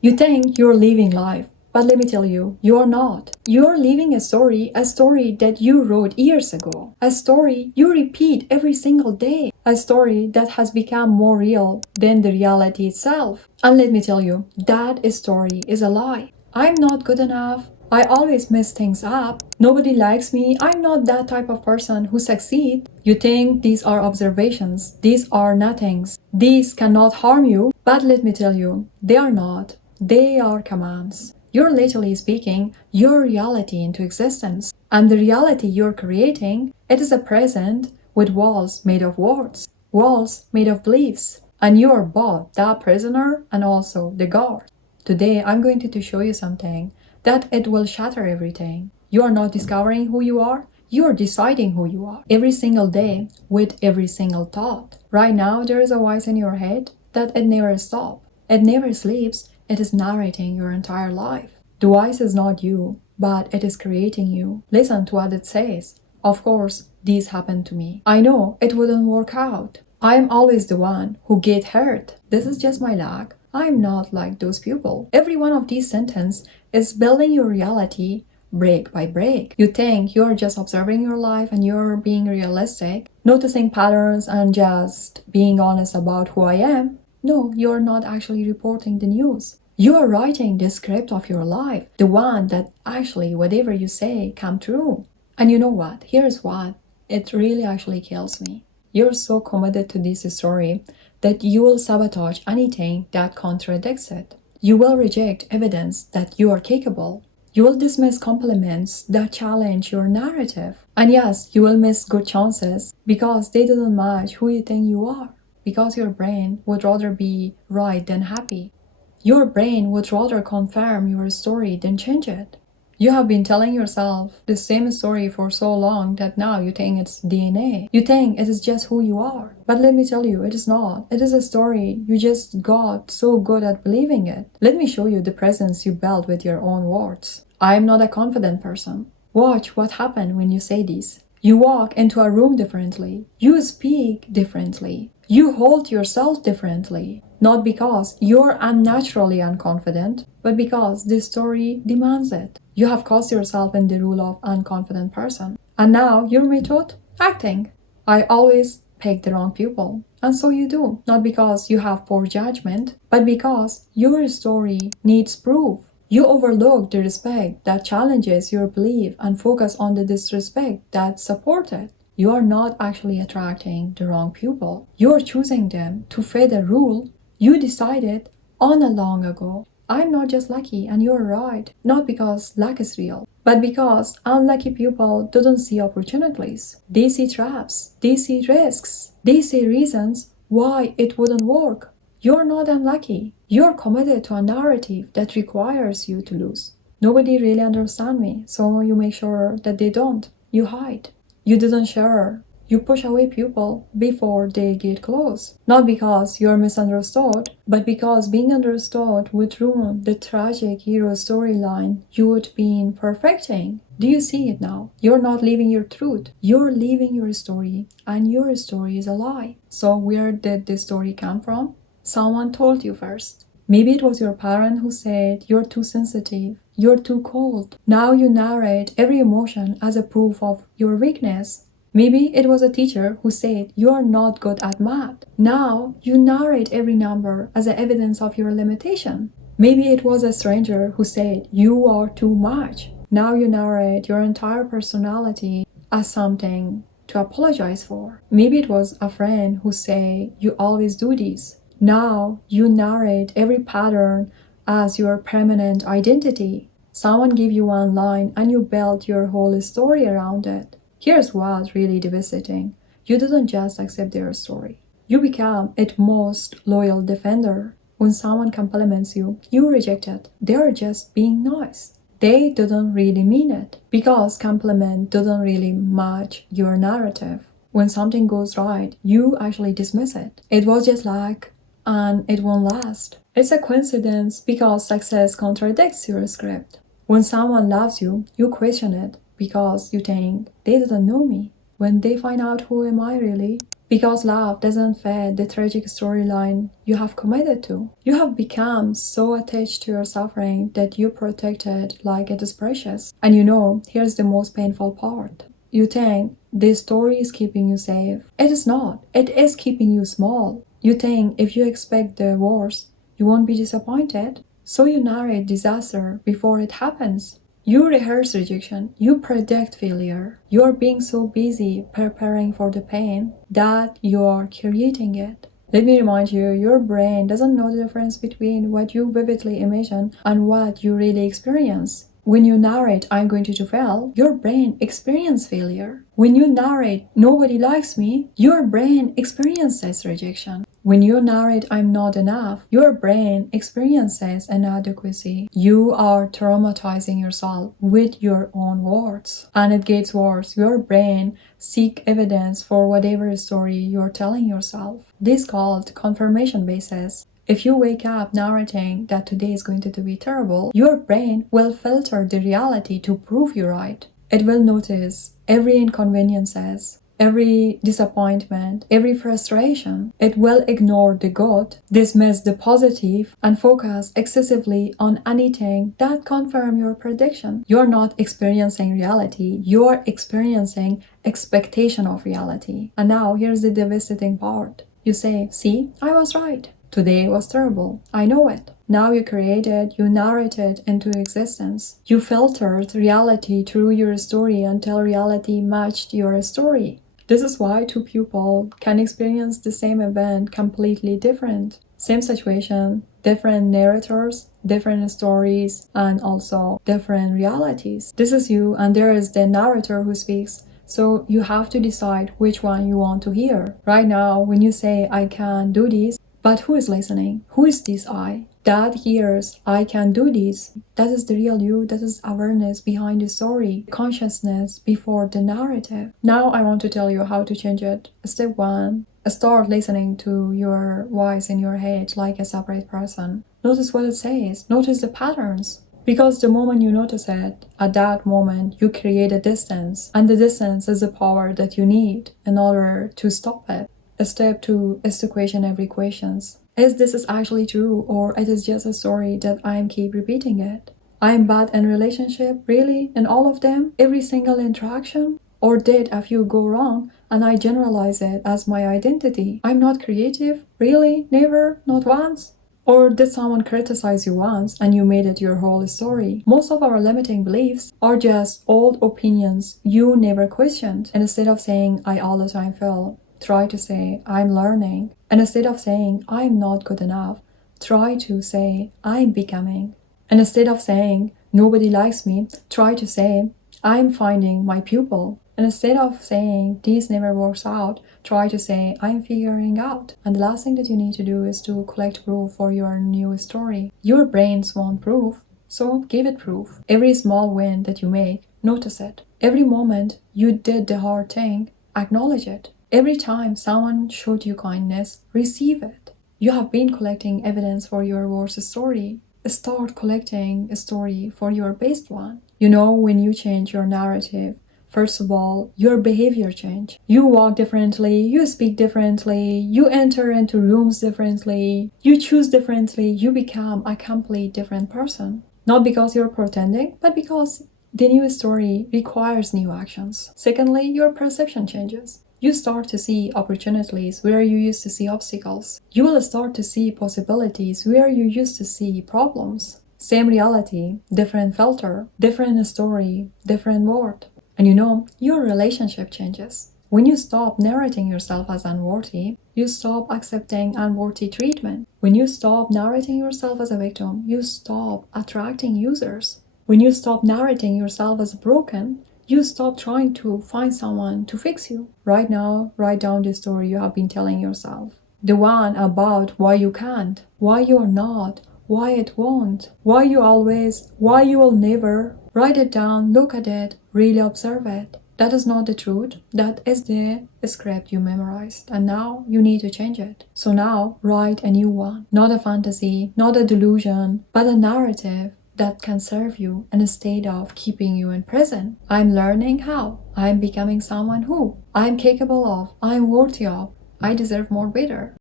You think you're living life, but let me tell you, you're not. You're living a story that you wrote years ago, a story you repeat every single day, a story that has become more real than the reality itself. And let me tell you, that story is a lie. I'm not good enough. I always mess things up. Nobody likes me. I'm not that type of person who succeeds. You think these are observations. These are nothings. These cannot harm you. But let me tell you, they are not. They are commands. You're literally speaking your reality into existence. And the reality you're creating, it is a present with walls made of words, walls made of beliefs. And you're both the prisoner and also the guard. Today, I'm going to show you something that it will shatter everything. You are not discovering who you are, you are deciding who you are every single day with every single thought. Right now, there is a voice in your head that it never stops, it never sleeps, it is narrating your entire life. The voice is not you, but it is creating you. Listen to what it says. Of course, this happened to me. I know it wouldn't work out. I'm always the one who get hurt. This is just my luck. I'm not like those people. Every one of these sentences is building your reality break by break. You think you're just observing your life and you're being realistic, noticing patterns and just being honest about who I am. No, you're not actually reporting the news. You are writing the script of your life, the one that actually whatever you say come true. And you know what? Here's what. It really actually kills me. You're so committed to this story that you will sabotage anything that contradicts it. You will reject evidence that you are capable. You will dismiss compliments that challenge your narrative. And yes, you will miss good chances because they didn't match who you think you are. Because your brain would rather be right than happy. Your brain would rather confirm your story than change it. You have been telling yourself the same story for so long that now you think it's DNA. You think it is just who you are. But let me tell you, it is not. It is a story. You just got so good at believing it. Let me show you the presence you built with your own words. I am not a confident person. Watch what happens when you say this. You walk into a room differently. You speak differently. You hold yourself differently. Not because you're unnaturally unconfident, but because this story demands it. You have cast yourself in the role of unconfident person. And now your method? Acting. I always pick the wrong people. And so you do. Not because you have poor judgment, but because your story needs proof. You overlook the respect that challenges your belief and focus on the disrespect that supports it. You are not actually attracting the wrong people. You are choosing them to fit a rule you decided on a long ago. I'm not just lucky and you're right. Not because luck is real, but because unlucky people don't see opportunities. They see traps. They see risks. They see reasons why it wouldn't work. You're not unlucky. You're committed to a narrative that requires you to lose. Nobody really understands me, so you make sure that they don't. You hide. You didn't share. You push away people before they get close. Not because you're misunderstood, but because being understood would ruin the tragic hero storyline you would be perfecting. Do you see it now? You're not living your truth. You're living your story, and your story is a lie. So where did this story come from? Someone told you first. Maybe it was your parent who said, you're too sensitive, you're too cold. Now you narrate every emotion as a proof of your weakness. Maybe it was a teacher who said, you are not good at math. Now you narrate every number as evidence of your limitation. Maybe it was a stranger who said, you are too much. Now you narrate your entire personality as something to apologize for. Maybe it was a friend who said, you always do this. Now you narrate every pattern as your permanent identity. Someone gave you one line and you built your whole story around it. Here's what's really devastating. You didn't just accept their story. You become its most loyal defender. When someone compliments you, you reject it. They're just being nice. They didn't really mean it. Because compliment didn't really match your narrative. When something goes right, you actually dismiss it. It was just luck, and it won't last. It's a coincidence because success contradicts your script. When someone loves you, you question it because you think they didn't know me. When they find out who am I really, Because love doesn't fit the tragic storyline you have committed to. You have become so attached to your suffering that you protect it like it is precious. And here's the most painful part. You think this story is keeping you safe. It is not. It is keeping you small. You think if you expect the worst, you won't be disappointed. So you narrate disaster before it happens. You rehearse rejection, you predict failure. You are being so busy preparing for the pain that you are creating it. Let me remind you, your brain doesn't know the difference between what you vividly imagine and what you really experience. When you narrate, I'm going to fail, your brain experiences failure. When you narrate, nobody likes me, your brain experiences rejection. When you narrate, I'm not enough, your brain experiences inadequacy. You are traumatizing yourself with your own words. And it gets worse. Your brain seeks evidence for whatever story you're telling yourself. This is called confirmation bias. If you wake up narrating that today is going to be terrible, your brain will filter the reality to prove you right. It will notice every inconveniences, every disappointment, every frustration. It will ignore the good, dismiss the positive, and focus excessively on anything that confirms your prediction. You're not experiencing reality, you're experiencing expectation of reality. And now here's the devastating part. You say, see, I was right. Today was terrible. I know it. Now you created, you narrated into existence. You filtered reality through your story until reality matched your story. This is why two people can experience the same event completely different. Same situation, different narrators, different stories, and also different realities. This is you, and there is the narrator who speaks. So you have to decide which one you want to hear. Right now, when you say, I can do this, but who is listening? Who is this I? That hears, I can do this. That is the real you. That is awareness behind the story. Consciousness before the narrative. Now I want to tell you how to change it. Step 1. Start listening to your voice in your head like a separate person. Notice what it says. Notice the patterns. Because the moment you notice it, at that moment you create a distance. And the distance is the power that you need in order to stop it. Step 2 is to question every questions. Is this actually true, or it is just a story that I keep repeating it? I am bad in relationship, really, in all of them, every single interaction? Or did a few go wrong and I generalize it as my identity? I'm not creative, really, never, not once? Or did someone criticize you once and you made it your whole story? Most of our limiting beliefs are just old opinions you never questioned. And instead of saying, I all the time fail, try to say, I'm learning. And instead of saying, I'm not good enough, try to say, I'm becoming. And instead of saying, nobody likes me, try to say, I'm finding my pupil. And instead of saying, this never works out, try to say, I'm figuring out. And the last thing that you need to do is to collect proof for your new story. Your brains want proof, so give it proof. Every small win that you make, notice it. Every moment you did the hard thing, acknowledge it. Every time someone showed you kindness, receive it. You have been collecting evidence for your worst story. Start collecting a story for your best one. When you change your narrative, first of all, your behavior change. You walk differently, you speak differently, you enter into rooms differently, you choose differently, you become a complete different person. Not because you're pretending, but because the new story requires new actions. Secondly, your perception changes. You start to see opportunities where you used to see obstacles. You will start to see possibilities where you used to see problems. Same reality, different filter, different story, different word. And your relationship changes. When you stop narrating yourself as unworthy, you stop accepting unworthy treatment. When you stop narrating yourself as a victim, you stop attracting users. When you stop narrating yourself as broken, you stop trying to find someone to fix you. Right now, write down the story you have been telling yourself. The one about why you can't, why you're not, why it won't, why you always, why you will never. Write it down, look at it, really observe it. That is not the truth. That is the script you memorized. And now you need to change it. So now write a new one. Not a fantasy, not a delusion, but a narrative that can serve you instead of keeping you in prison. I'm learning how. I'm becoming someone who I'm capable of. I'm worthy of. I deserve more better.